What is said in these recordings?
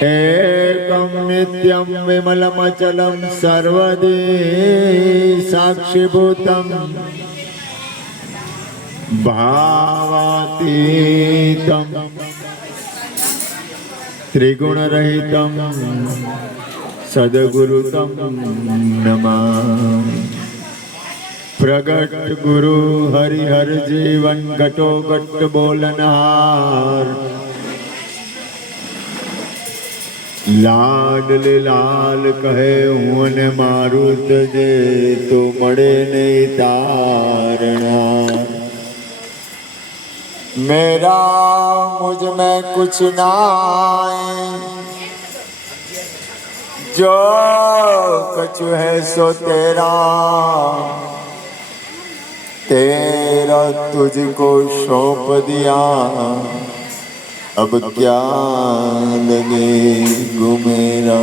एकं नित्यं विमलमचलं सर्वदी साक्षिभूतं भावातीतं त्रिगुणरहितं सद्गुरुतं नमामि। प्रगट गुरु हरिहर जीवन घटो घट बोलनहार, लाडले लाल कहे हूँ ने मारू तजे तो मड़े नहीं तारणा। मेरा मुझ में कुछ नाय, जो कछु है सो तेरा, तेरा तुझको सौंप दिया, अब क्या लगे गुमेरा।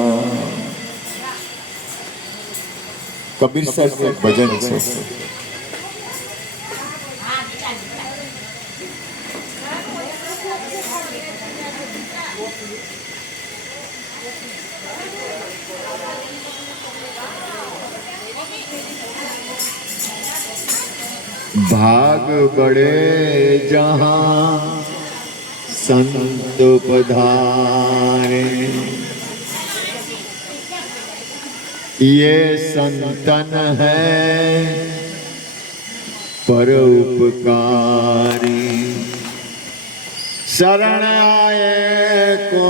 कबीर साहब के भजन से भाग बड़े जहां संत पधारे, ये संतन है परोपकारी। शरण आए को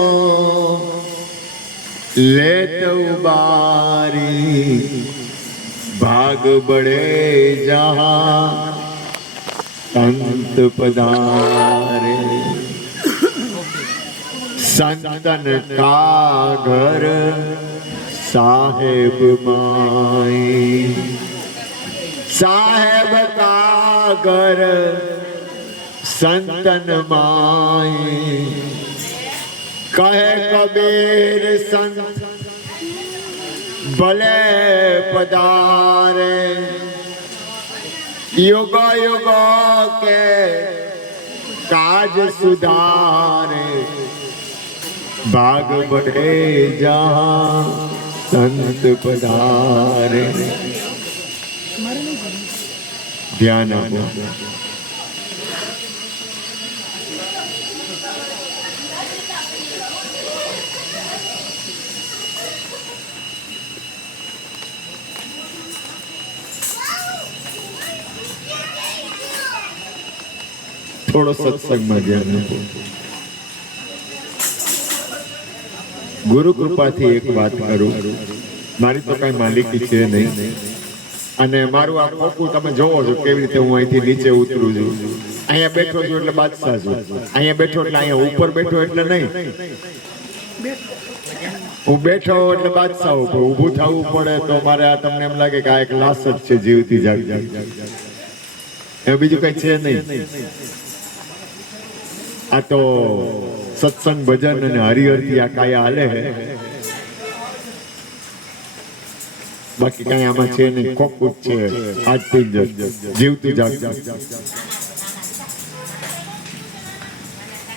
लेत उबारी, भाग बड़े जहां संत पधारे। संतन का घर साहेब माई, साहेब का घर संतन माई। कहे कबीर संत भले पधारे, युग युग के काज सुधारे। भाग बढ़े जहाँ संत पधारे। ध्यान आपो। थोड़ो सत्संग में ध्यान आपो। गुरु कृपा थी एक बात करूं, मारी तो कई मालिकी छे नहीं, अने मारू आ खोखું તમે જોવો છો કેવી રીતે હું અહીંથી નીચે ઉતરું છું। અહીંયા બેઠો છું એટલે બાદશાહ છું, અહીંયા બેઠો એટલે અહીંયા ઉપર બેઠો એટલે નહીં, હું બેઠો એટલે બાદશાહ ઉપર ઊભું થવું પડે તો મારે આ તમને એમ લાગે કે આ એક લાશ જ છે જીવતી જાગતી, એ બીજું કઈ છે નહીં। આ તો सत्संग भजन અને હરિહરથી આ કાયા હાલે હે, બાકી કઈ આમાં છે નહીં, ખોખું જ છે આજથી જ જીવતું જાગતું।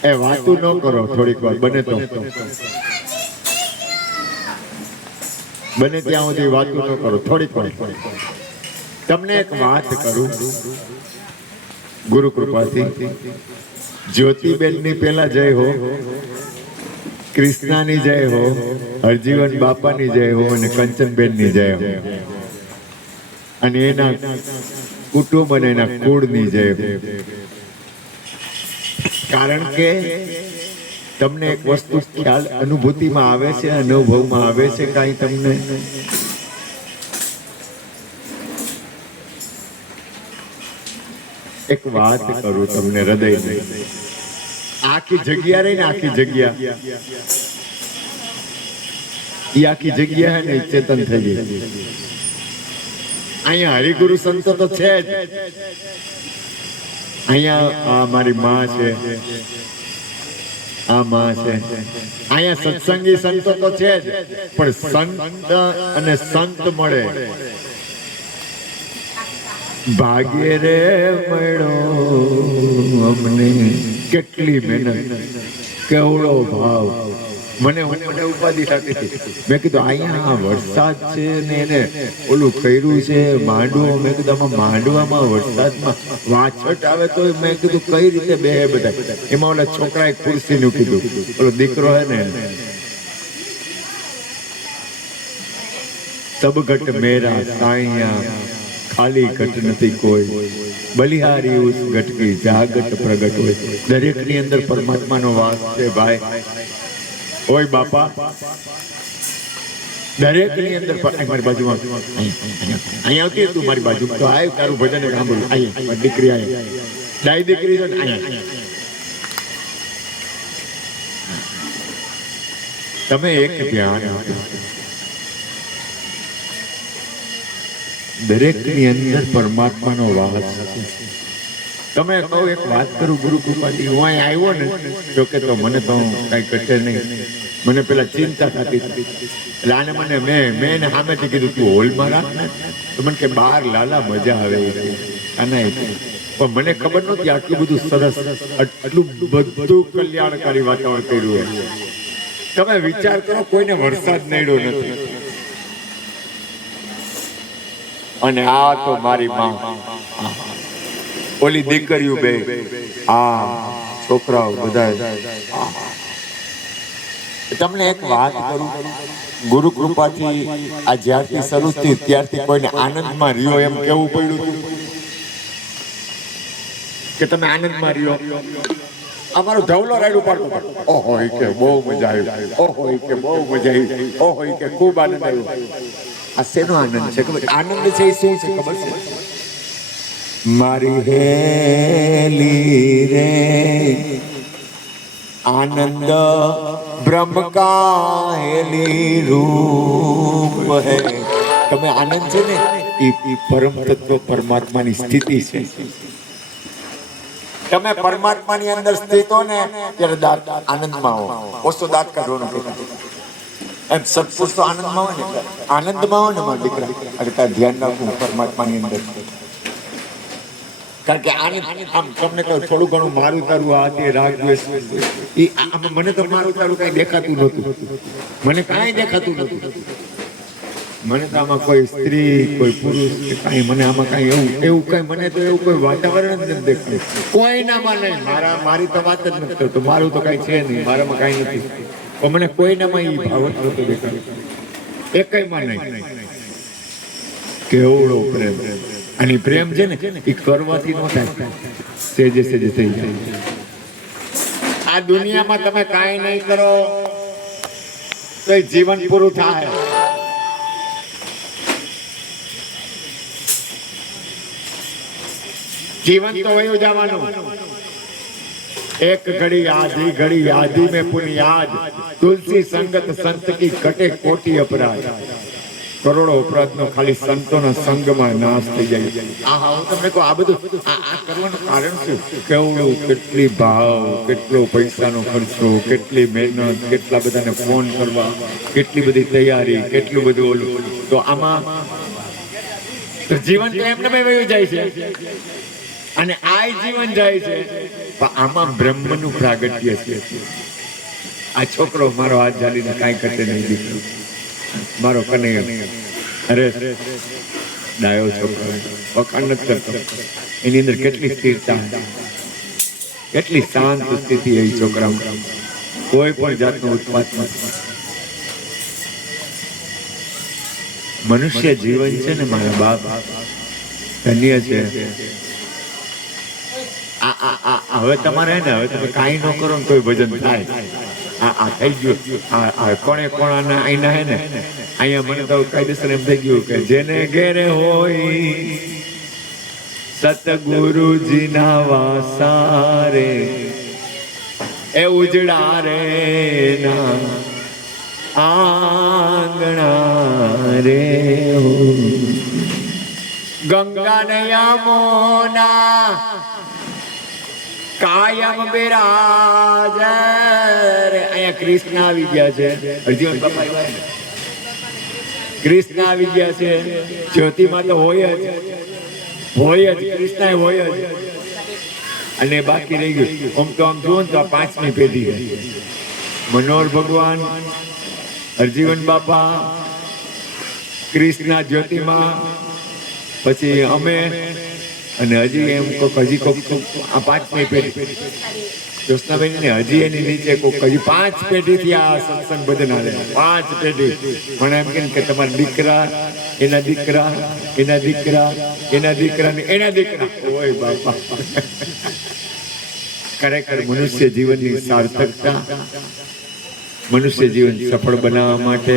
એ વાતું ન કરો થોડીક વાર, બને તો બને ત્યાં સુધી વાતું ન કરો થોડીક વાર। તમને એક વાત કરું ગુરુ કૃપાથી, ज्योतिबेन नी पहला जय हो, कृष्णा नी जय हो, हरजीवन बापा नी जय हो और कंचनबेन नी जय हो, अने एना कुटुंब अने एना कुळ नी जय हो। कारण के तमने एक वस्तु ख्याल अनुभूति में आवे छे, अनुभव में आवे छे काई तमने एक बात करूं तमने हृदय में, आखी जग्या रही ने आखी जग्या, ये आखी जग्या है ने चेतन थई गई। अहींया हरिगुरु संतो तो छे ज, अहींया आ मारी मां छे, आ मां छे, अहींया सत्संगी संतो तो छे ज, पण संत अने संत मळे भाग्य रे मळो अमने, કેટલી મહેનત, કેવડો ભાવ, મને ઉપાધિ થતી હતી. મેં કીધું અહીંયા વરસાદ છે ને એને ઓલું કર્યું છે માંડવો. મેં કીધું આમાં માંડવામાં વરસાદમાં વાછટ આવે તો મેં કીધું કઈ રીતે બેહે બધા. એમાં ઓલા છોકરાએ ખુરશીનું કીધું, ઓલો દીકરો હે ને, સબ ઘટ મેરા સાઈયા ખાલી ઘટ નથી કોઈ, બલિહારી ઉસ ઘટ કી જાગટ પ્રગટ હોય. દરેકની અંદર પરમાત્માનો વાસ છે ભાઈ. ઓય બાપા, દરેકની અંદર મારી બાજુમાં અહીંયા આવતી તું મારી બાજુ તો આય તારું ભજન સાંભળું. અહીંયા દીકરી આય ડાઈ દીકરી છે ને અહીંયા. તમે એક ધ્યાન દરેકની અંદર પરમાત્માનો વાસ છે. તમે કહો એક વાત કરું ગુરુ કૃપાથી, હું અહીં આવ્યો ને તો કે તો મને તો કઈ ઘટે નહીં. મને પેલા ચિંતા થતી હતી એટલે આને મને મેં સામેથી કીધું તું હોલમાં રાખ ને. તો મને કે બહાર લાલા મજા આવે આના પણ મને ખબર નહોતી આટલું બધું સરસ આટલું બધું કલ્યાણકારી વાતાવરણ કર્યું. તમે વિચાર કરો, કોઈને વરસાદ નડ્યો નથી અને આ તો મારી માં, ઓલી દીકરીઓ બે, આ છોકરાઓ બધા. તમને એક વાત કરું, ગુરુ કૃપાથી આ જ્યારથી શરૂ થઈ ત્યારથી કોઈને આનંદમાં રહ્યો એમ કેવું પડ્યું કે તમે આનંદમાં રહ્યો. અમારો ધવલો રાયડું પાડતો, ઓહો કે બહુ મજા આવી, ઓહો કે બહુ મજા આવી, ઓહો કે ખૂબ આનંદ આવ્યો. આ શેનો આનંદ છે ખબર? આનંદ છે એ શું છે ખબર છે? મારી હેલી રે આનંદ બ્રહ્મ કા હેલી રૂપ હે. તમે આનંદ છે ને એ પરમ તત્વ પરમાત્માની સ્થિતિ છે. તમે પરમાત્માની અંદર સ્થિત હો ને ત્યારે આનંદમાં હો. ઓછો દાંત કાઢવાનું કહેતા એમ સત્પુરુષ તો આનંદમાં હોય ને, આનંદમાં હોય ને મારા દીકરા. અરે તાર ધ્યાન રાખવું પરમાત્માની અંદર. કારણ કે આમ તમને કહું થોડું ઘણું મારું તારું આ તે રાગ દ્વેષ એ મને તો મારું તારું કઈ દેખાતું નહોતું. મને કાંઈ દેખાતું નહોતું. મને તો આમાં કોઈ સ્ત્રી કોઈ પુરુષ કે કાંઈ મને આમાં કાંઈ એવું કઈ મને તો એવું કોઈ વાતાવરણ જ નથી દેખાતું. કોઈનામાં નહીં. મારી તો વાત જ નથી કરતો. મારું તો કાંઈ છે નહીં, મારામાં કાંઈ નથી. પણ મને કોઈનામાં એ ભાવ જ નહોતો દેખાતો. એકયમાં નહીં. કેવડો પ્રેમ. અને પ્રેમ છે ને એ કરવાથી ન થાય, સેજે સેજે થઈ જાય. આ દુનિયામાં તમે કાંઈ નહીં કરો તો એ જીવન પૂરું થાય. જીવન તો વયું જવાનું. एक घड़ी आधी घड़ी आधी में पुण्य याद, तुलसी संगत संत की कटे कोटि अपराध. करोड़ो अपराध नो खाली संतोना संगમાં નાશ થઈ જાય. આહા, હું તમને કહું આ બધું આ કરવાનું કારણ શું? કેવડું કેટલી ભાવ, કેટલો પૈસાનો ખર્ચો, કેટલી મહેનત, કેટલા બધાને ફોન કરવા, કેટલી બધી તૈયારી, કેટલું બધું ઓલું. તો આમાં જીવન એમને વયું જાય છે અને આ જીવન જાય છે. પણ આમાં બ્રહ્મનું પ્રાગટ્ય છે. આ છોકરો મારો હાથ ઝાલીને કાંઈ ઘટે નહીં. દીકરો મારો કનૈયો અરે ડાયો છોકરો વખાણ નથી કરતો. એની અંદર કેટલી સ્થિરતા, કેટલી શાંત સ્થિતિ એ છોકરામાં. કોઈ પણ જાતનો ઉત્પાત નથી. મનુષ્ય જીવન છે ને મારા બાપ ધન્ય છે. હવે તમારે ને હવે તમે કાંઈ ન કરો ને કોઈ ભજન થાય. આ થઈ ગયું. કોણે કોણાના આઈના હે ને અહીંયા મને તો કાયદેસર એમ થઈ ગયું કે જેને ઘેરે હોય સતગુરુજીના વાસારે એ ઉજળા રે ના આંગણા રે હો. ગંગા ને યમુના કાયમ બિરાજ. અહીંયા કૃષ્ણ આવી ગયા છે. અર્જુન બાપા કૃષ્ણ આવી ગયા છે. જ્યોતિમાં તો હોય જ કૃષ્ણ હોય જ. અને બાકી રહી ગયું આમ તો આમ જુઓ ને તો આ 5મી પેઢી છે. મનોહર ભગવાન, હરજીવન બાપા, ક્રિષ્ના જ્યોતિમાં, પછી અમે, અને હજી એમ હજી આ 5મી પેઢી જ્યોત્સનાબેન ને હજી એની નીચે હજી 5 પેઢીથી આ સત્સંગ ભજન હાલે. 5 પેઢી. મને એમ કે તમારા દીકરા, એના દીકરા, એના દીકરા, એના દીકરા ને એના દીકરા. ઓય બાપા, ખરેખર મનુષ્ય જીવનની સાર્થકતા, મનુષ્ય જીવન સફળ બનાવવા માટે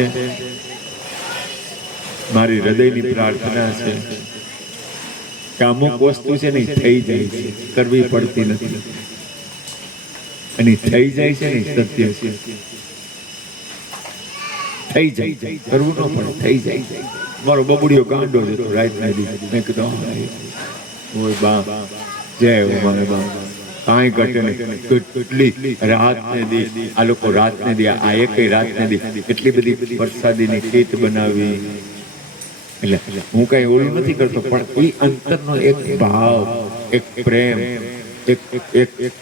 મારી હૃદયની પ્રાર્થના છે કે અમુક વસ્તુ છે ને થઈ જાય છે, કરવી પડતી નથી, અને થઈ જાય છે ને સત્ય છે. થઈ જાય, કરવું ન પડે, થઈ જાય. મારો બબુડિયો ગાંડો જતો રાત ના દી, મેં કીધું ઓય બાપ, જય મારે બાપ, કાંઈ ઘટે નહીં. કેટલી રાત ને દી આ લોકો રાત ને દી, આ એકેય રાત ને દી એટલી બધી પ્રસાદીની કીટ બનાવી. એટલે હું કઈ ઓલું નથી કરતો, પણ એ અંતરનો એક ભાવ, એક પ્રેમ, એક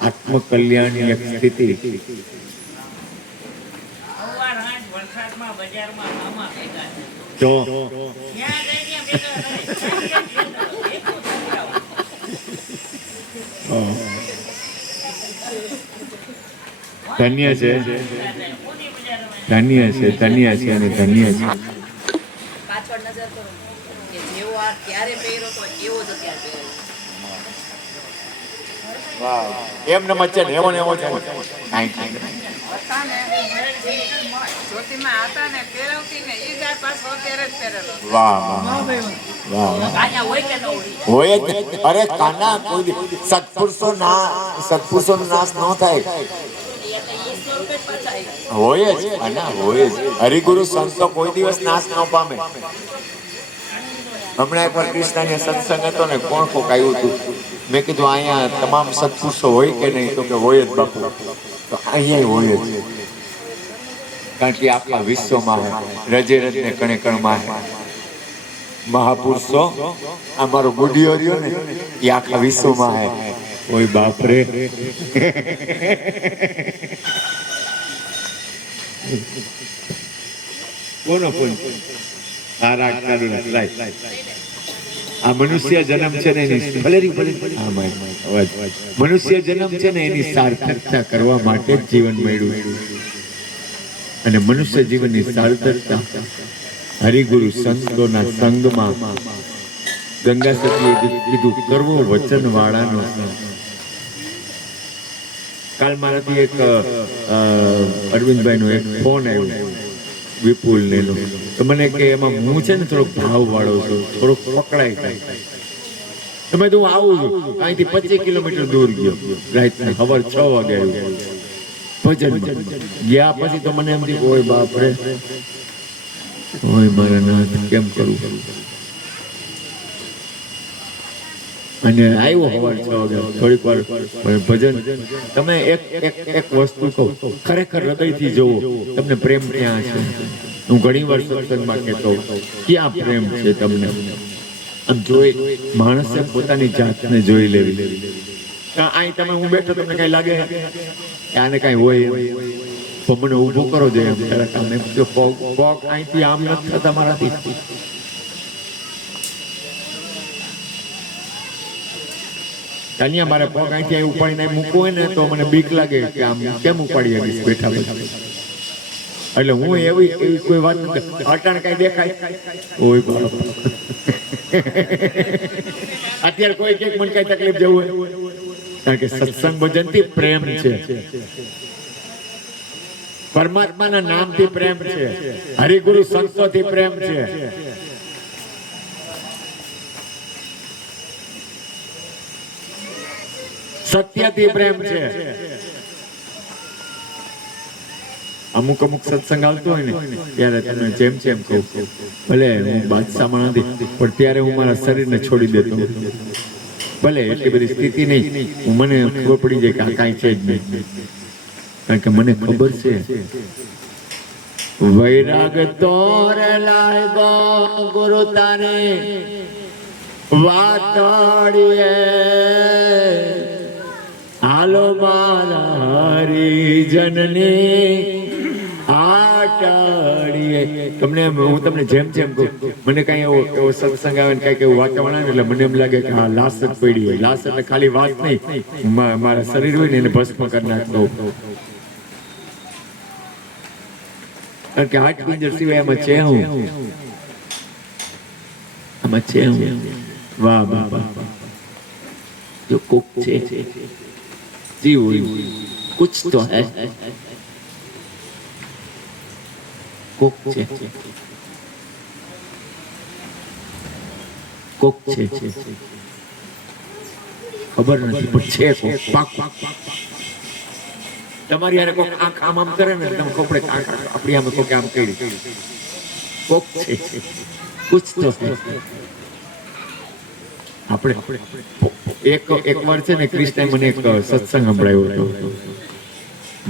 આત્મકલ્યાણની એક સ્થિતિ. તો ધન્ય છે, ધન્ય છે, ધન્ય છે, અને ધન્ય છે. પાછળ નજર કરો કે જેવો આ ત્યારે પહેર્યો તો એવો જ અત્યારે પહેર્યો. વાહ, એમ નમ છે ને એવો ને એવો છે. હતા ને જ્યોતિમાં હતા ને પહેરવતી ને એ જ આ પાછો અત્યારે જ પહેરેલો. વાહ વાહ વાહ. કાયા હોય કે ન હોય જ. અરે કાના કોઈ સત્પુરુષોનો નાશ ન થાય. હોય જ, આના હોય જ. હરિગુરુ સંતો કોઈ દિવસ નાશ ન પામે. હમણાં એકવાર કૃષ્ણની સત્સંગ હતો ને, કોણ કોક આવ્યું હતું. મેં કીધું અહીંયા તમામ સત્પુરુષો હોય કે નહીં? તો કે હોય જ બાપુ. તો અહીંયા હોય જ, કારણ કે આખા વિશ્વમાં રજે રજને કણે કણમાં મહાપુરુષો. અમારો ગુડિયો રહ્યો ને એ આખા વિશ્વમાં હે. ઓય બાપરે. કોનો ફોન? આ મનુષ્ય જન્મ છે ને એની મનુષ્ય જન્મ છે ને એની સાર્થકતા કરવા માટે જ જીવન મળ્યું. અને મનુષ્ય જીવનની સાર્થકતા હરિગુરુ સંતોના સંગમાં ગંગા સતીએ કીધું કરવો વચન વાળાનો. કાલ મારાથી એક અરવિંદભાઈ નો એક ફોન આવ્યો, વિપુલ ને, તો મને કે એમાં હું છે ને થોડોક ભાવ વાળો છું, થોડોક પકડાય થાય. તમે તો હું આવું છું, અહીંથી 25 કિલોમીટર દૂર ગયો, રાતના સવાર 6 વાગે આવ્યો ભજનમાં. ગયા પછી તો મને એમ થયું ઓય બાપરે, ઓય મારા નાથ કેમ કરું. અને આવ્યો સવાર 6 વાગે, થોડીક વાર ભજન. તમે એક વસ્તુ કહું, ખરેખર હૃદયથી જોવો તમને પ્રેમ ક્યાં છે. હું ઘણી વાર સત્સંગમાં કહેતો, ક્યાં પ્રેમ છે તમને? આમ જોઈ માણસે પોતાની જાતને જોઈ લેવી. અહીં તમે હું બેઠો, તમને કઈ લાગે આને કઈ હોય તો મને ઊભો કરો છે એમ. પગ અહીંથી આમ નથી થતા મારાથી. મારે પગ અહીંથી ઉપાડીને મૂકવું હોય ને તો મને બીક લાગે કે આમ કેમ ઉપાડી શકીશ બેઠા પછી. એટલે હું એવી કોઈ વાત નથી. અટાણ કઈ દેખાય ઓય બાપ. અત્યારે કોઈ કે મને કઈ તકલીફ જવું હોય, કારણ કે સત્સંગ ભજન થી પ્રેમ છે, પરમાત્માના નામથી પ્રેમ છે, હરિગુરુ સંતોથી પ્રેમ છે. સત્યથી પ્રેમ છે. અમુક સત્સંગ આવતો હોય ને ત્યારે તમે જેમ કહું, ભલે હું બાદશાહમાં નથી, પણ ત્યારે હું મારા શરીરને છોડી દેતો. ભલે એટલી બધી સ્થિતિ નહીં, મને ખબર પડી જાય કે આ કાંઈ છે જ નહીં, કારણ કે મને ખબર છે વૈરાગ તોર લાગો ગુરુ તારે વાતડીએ હાલો મારા હરિજનને આટાડીએ. હું તમને જેમ જેમ કહું, મને કઈ એવો સત્સંગ આવે ને કઈક એવું વાતાવરણ આવે એટલે મને એમ લાગે કે હા લાશ જ પડી હોય. લાશ એટલે ખાલી વાત નહીં, મારા શરીર હોય ને એને ભસ્મ કરી નાખતો. કારણ કે હાથ પિંજર સિવાય આમાં છે હું, આમાં છે હું. વાહ બાપા, જો કોક છે જીવ કુછ તો હૈ, કોક છે, કોક છે, ખબર નથી પણ છે કોક. પાક તમારી યાર કોક આંખ આમ આમ કરે ને તમે ખોપડે આપણી આમ કોક આમ કરી, કોક છે, કુછ તો હૈ. આપણે એક વાર છે ને ક્રિષ્ણે મને એક સત્સંગ સંભળાયો હતો.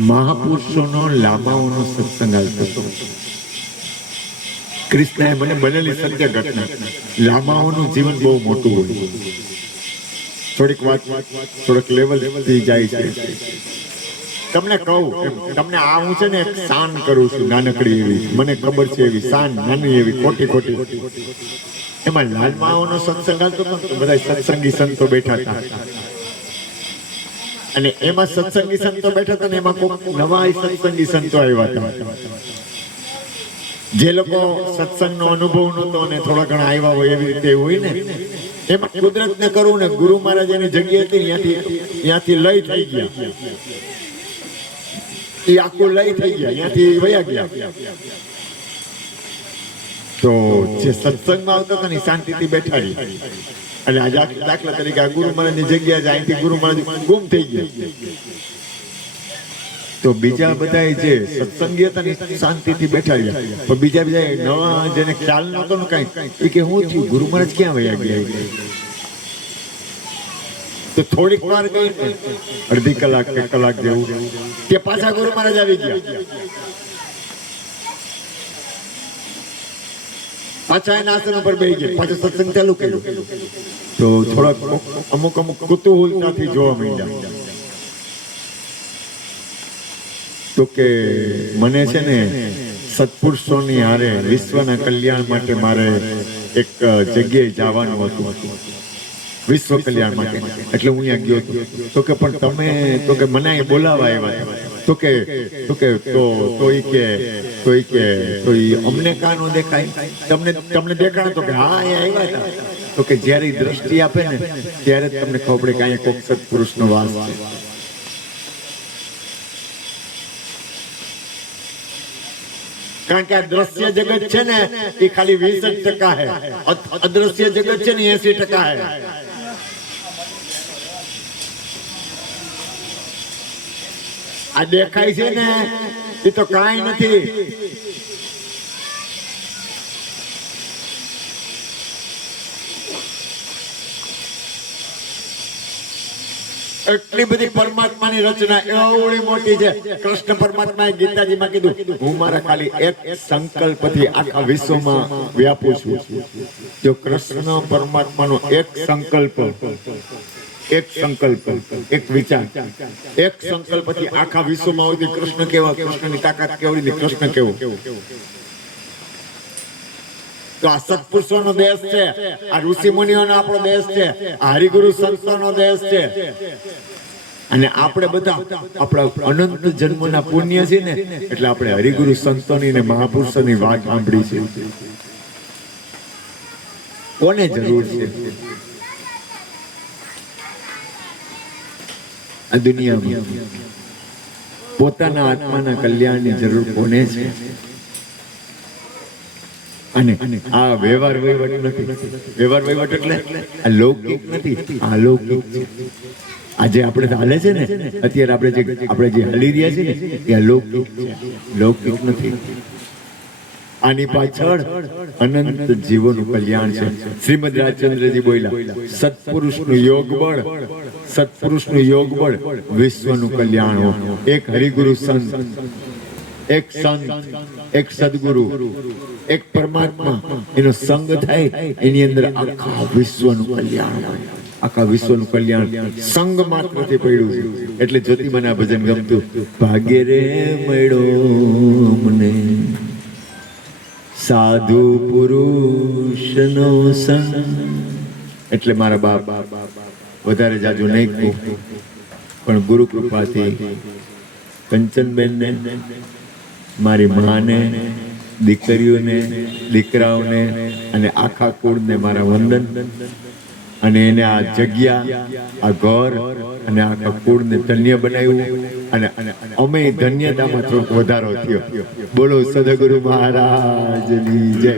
મહાપુરુષોનો લામાઓનો સત્સંગ આવતો હતો. ક્રિષ્ણાએ મને બનેલી સત્ય ઘટના. લામાઓનું જીવન બહુ મોટું હોય, થોડીક વાત થોડોક લેવલ થી જાય છે. તમને કહું, તમને આ હું છે ને શાન કરું છું, નાનકડી એવી મને ખબર છે એવી શાન, નાની એવી ખોટી ખોટી. એમાં લાલમાઓનો સત્સંગ આવતો હતો, બધા સત્સંગી સંતો બેઠા હતા. અને એમાં સત્સંગી સંતો બેઠા હતા ને એમાં કોઈક નવા સત્સંગી સંતો આવ્યા હતા. જે લોકો સત્સંગનો અનુભવ નહોતો અને થોડા ઘણા આવ્યા હોય એવી રીતે હોય ને, એમાં કુદરતને કરવું ને ગુરુ મહારાજ એની જગ્યા હતી ત્યાંથી લઈ થઈ ગયા. એ આખું લઈ થઈ ગયા, ત્યાંથી વયા ગયા. તો જે સત્સંગમાં આવતા હતા ને શાંતિથી બેઠાડી. એટલે આ દાખલા તરીકે આ ગુરુ મહારાજની જગ્યા છે, અહીંથી ગુરુ મહારાજ ગુમ થઈ ગયા. તો બીજા બધા જે સત્સંગી હતા ને શાંતિથી બેઠાડ્યા. પણ બીજા નવા જેને ખ્યાલ નતો ને કઈ કે હું થયું, ગુરુ મહારાજ ક્યાં વયા ગયા. તો થોડીક વાર ગઈ, અડધી કલાક કે કલાક જેવું, તે પાછા ગુરુ મહારાજ આવી ગયા. પાછા એના આસન ઉપર બેસી ગયા, પાછું સત્સંગ ચાલુ કર્યું. તો થોડાક અમુક કુતૂહલતાથી જોવા માંડ્યા. તો કે મને છે ને સત્પુરુષોની હારે વિશ્વના કલ્યાણ માટે મારે એક જગ્યાએ જવાનું હતું, વિશ્વ કલ્યાણ માટે. એટલે હું અહીંયા ગયો હતો. તો કે પણ તમે, તો કે મને અહીં બોલાવા આવ્યા. તો કે અમને કાં ન દેખાય, તમને દેખાણ? તો કે હા અહીંયા આવ્યા હતા. તો કે જ્યારે દ્રષ્ટિ આપે ને ત્યારે જ તમને ખબર પડે કે અહીંયા કોઈક સત્પુરુષનો વાસ છે. કારણ કે આ દ્રશ્ય જગત છે ને એ ખાલી 20% હે, અદ્રશ્ય જગત છે ને 80% હે. આ દેખાય છે ને એ તો કાંઈ નથી. એટલી બધી પરમાત્માની રચના એવડી મોટી છે. કૃષ્ણ પરમાત્માએ ગીતાજીમાં કીધું, હું મારા ખાલી એક સંકલ્પથી આખા વિશ્વમાં વ્યાપું છું. જો કૃષ્ણ પરમાત્માનો એક સંકલ્પ, એક વિચાર, એક સંકલ્પથી આખા વિશ્વમાં હોય. કૃષ્ણ કેવા, કૃષ્ણની તાકાત કેવડી, કૃષ્ણ કેવો. તો આ સત્પુરુષોનો દેશ છે, આ ઋષિ મુનિઓનો આપણો દેશ છે, આ હરિગુરુ સંતોનો દેશ છે. અને આપણે બધા આપણા અનંત જન્મના પુણ્ય છે ને, એટલે આપણે હરિગુરુ સંતોની ને મહાપુરુષોની વાત સાંભળી છે. કોને જરૂર છે આ દુનિયામાં? પોતાના આત્માના કલ્યાણની જરૂર કોને છે? અને આ વ્યવહાર વહીવટ નથી. વ્યવહાર વહીવટ એટલે આ લૌકિક નથી, આ અલૌકિક છે. આજે આપણે હાલે છે ને, અત્યારે આપણે જે હાલી રહ્યા છે ને એ અલૌકિક છે, લૌકિક નથી. આની પાછળ અનંત જીવોનું કલ્યાણ છે. શ્રીમદ રાજચંદ્રજી બોલ્યા, સત્પુરુષનું યોગ બળ, સત્પુરુષનું યોગ બળ વિશ્વનું કલ્યાણ હો. એક હરિગુરુ સંત, એક સંત, એક સદગુરુ, એક પરમાત્મા, એનો સંગ થાય એની અંદર આખા વિશ્વનું કલ્યાણ હોય. આખા વિશ્વનું કલ્યાણ સંગ માત્રથી પડ્યું છે. એટલે જ્યોતિ મને આ ભજન ગમતું. ભાગ્ય રે મળ્યો મને સાધુ પુરુષનો સંગ. એટલે મારા બાપ વધારે જાજુ નહીં કહું, પણ ગુરુ કૃપાથી કંચનબેનને, મારી માને, દીકરીઓને, દીકરાઓને અને આખા કુળને મારા વંદન. અને એને આ જગ્યા, આ ઘર અને આખા કુળને ધન્ય બનાવ્યું. અને અમે ધન્યતામાં થોડોક વધારો થયો. બોલો સદગુરુ મહારાજની જય.